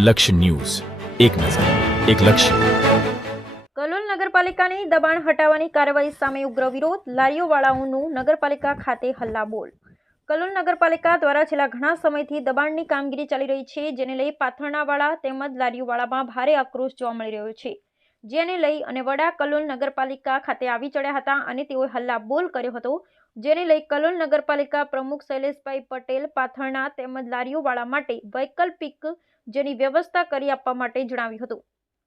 લક્ષ્ય ન્યૂઝ, એક નજર, એક લક્ષ્ય. કલોલ નગરપાલિકાની દબાણ હટાવવાની કાર્યવાહી સામે ઉગ્ર વિરોધ, લારીઓવાળાઓનું નગરપાલિકા ખાતે હલ્લાબોલ. કલોલ નગરપાલિકા દ્વારા છેલ્લા ઘણા સમયથી દબાણની કામગીરી ચાલી રહી છે, જેને લઈ પાથરણાવાળા તેમજ લારીઓવાળામાં ભારે આક્રોશ જોવા મળી રહ્યો છે. જેને લઈ અને વડા કલોલ નગરપાલિકા ખાતે આવી ચડ્યા હતા અને તેઓએ હલ્લાબોલ કર્યો હતો. જેને લઈ કલોલ નગરપાલિકા પ્રમુખ શૈલેષભાઈ પટેલ પાથરણા તેમજ લારીઓવાળા માટે વૈકલ્પિક જેની વ્યવસ્થા કરી આપવા માટે જણાવ્યું હતું.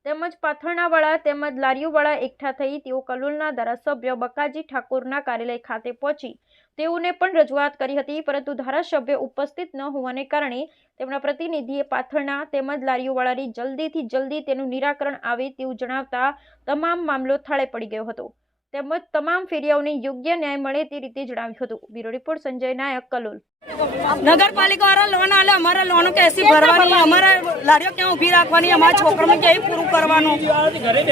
તેમજ પાથરણાવાળા તેમજ લારીઓવાળા એકઠા થઈ તેઓ કલોલના ધારાસભ્ય બકાજી ઠાકોરના કાર્યાલય ખાતે પહોંચી તેઓને પણ રજૂઆત કરી હતી, પરંતુ ધારાસભ્ય ઉપસ્થિત ન હોવાને કારણે તેમના પ્રતિનિધિએ પાથરણા તેમજ લારીઓવાળાની જલ્દીથી જલ્દી તેનું નિરાકરણ આવે તેવું જણાવતા તમામ મામલો થાળે પડી ગયો હતો. તેમજ તમામ ફેરિયાઓને યોગ્ય ન્યાય મળે તે રીતે જણાવ્યું હતું. બ્યુરો રિપોર્ટ સંજય નાયક, કલોલ. नगरपालिका वाला लोन आले हमारा लोन कैसी भरवानी, हमारा लारियो क्या उभी રાખવાની, हमारा छोकरों क्या पूરું કરવાનું,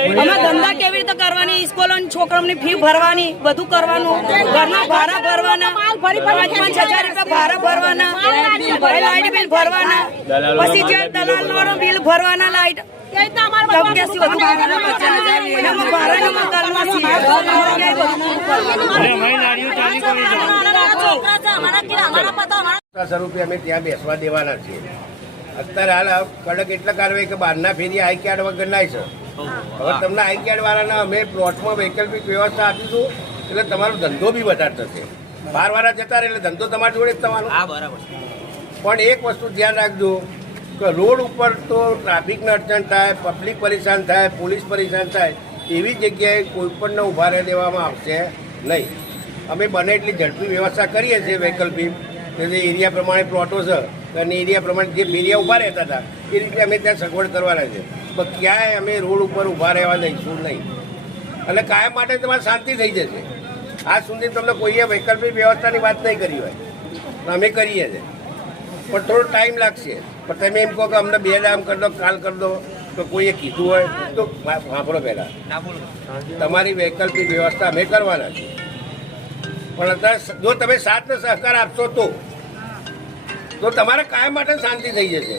हमारा धंधा કેવી રીતે કરવાની, સ્કૂલ અને છોકરોની ફી ભરવાની, બધું કરવાનું, ઘરના ભાડા ભરવાના, 5,000 રૂપિયા ભાડા ભરવાના, લાઈટ બિલ ભરવાના, પછી જે દલાલનો બિલ ભરવાના, લાઈટ રૂપિયા અમે ત્યાં બેસવા દેવાના છીએ. અત્યારે હાલ કડક એટલે કાર્યવાહી કે બહારના ફેરી આઈ કાર્ડ વગર ના છે. હવે તમને આઈ કાર્ડ વાળાને અમે પ્લોટમાં વૈકલ્પિક વ્યવસ્થા આપીશું, એટલે તમારો ધંધો બી વધારે થશે. બહાર વાળા જતા રહે એટલે ધંધો તમારી જોડે જ થવાનો. પણ એક વસ્તુ ધ્યાન રાખજો કે રોડ ઉપર તો ટ્રાફિકને અડચણ થાય, પબ્લિક પરેશાન થાય, પોલીસ પરેશાન થાય, એવી જગ્યાએ કોઈ પણને ઊભા રહી દેવામાં આવશે નહીં. અમે બને એટલી ઝડપી વ્યવસ્થા કરીએ છીએ વૈકલ્પિક, એરિયા પ્રમાણે પ્લોટો છે અને એરિયા પ્રમાણે જે એરિયા ઊભા રહેતા હતા એ રીતે અમે ત્યાં સગવડ કરવાના છે. પણ ક્યાંય અમે રોડ ઉપર ઊભા રહેવા દઈશું નહીં, એટલે કાયમ માટે તમારે શાંતિ થઈ જશે. આજ સુધી તમને કોઈએ વૈકલ્પિક વ્યવસ્થાની વાત નહીં કરી હોય, અમે કરીએ છીએ, પણ થોડો ટાઈમ લાગશે. પણ તમે એમ કહો કે અમને 2 દામ કરી દો, કાલ કરી દો, તો કોઈએ કીધું હોય તો વાપરો પહેલાં. તમારી વૈકલ્પિક વ્યવસ્થા અમે કરવાના છીએ, પણ અત્યારે જો તમે સાથ ને સહકાર આપશો તો તમારે કાયમ માટે શાંતિ થઈ જશે.